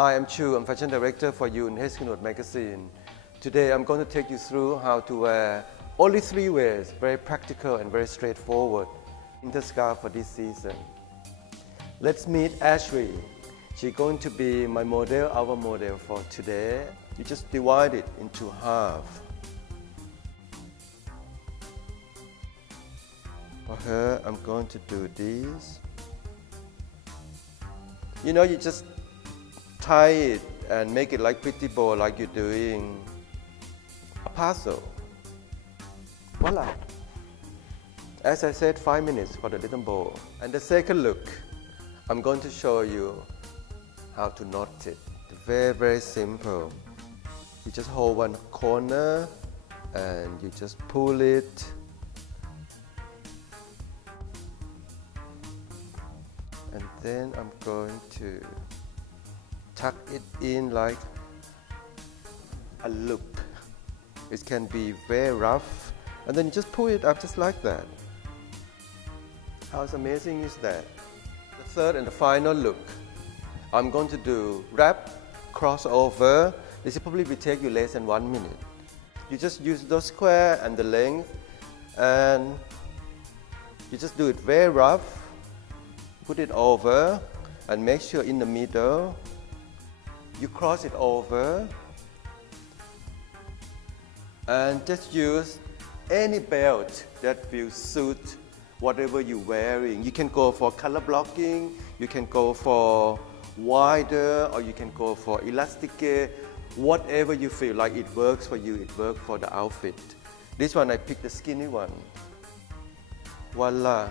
Hi, I'm Chu. I'm Fashion Director for You in Heskinwood magazine. Today I'm going to take you through how to wear only 3 ways, very practical and very straightforward, winter scarf for this season. Let's meet Ashley. She's going to be my model, our model for today. You just divide it into half. For her, I'm going to do this. You know, you just tie it and make it like pretty bow, like you're doing a parcel. Voila! As I said, 5 minutes for the little bow. And the second look, I'm going to show you how to knot it. Very, very simple. You just hold one corner and you just pull it. And then I'm going to tuck it in like a loop. It can be very rough, and then you just pull it up just like that. How amazing is that? The third and the final look, I'm going to do wrap, crossover. This will probably take you less than 1 minute. You just use the square and the length, and you just do it very rough. Put it over and make sure in the middle you cross it over, and just use any belt that will suit whatever you're wearing. You can go for color blocking, you can go for wider, or you can go for elastic, whatever you feel like it works for you, it works for the outfit. This one I picked the skinny one. Voila!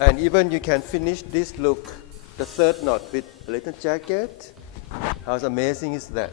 And even you can finish this look, the third knot, with a little jacket. How amazing is that?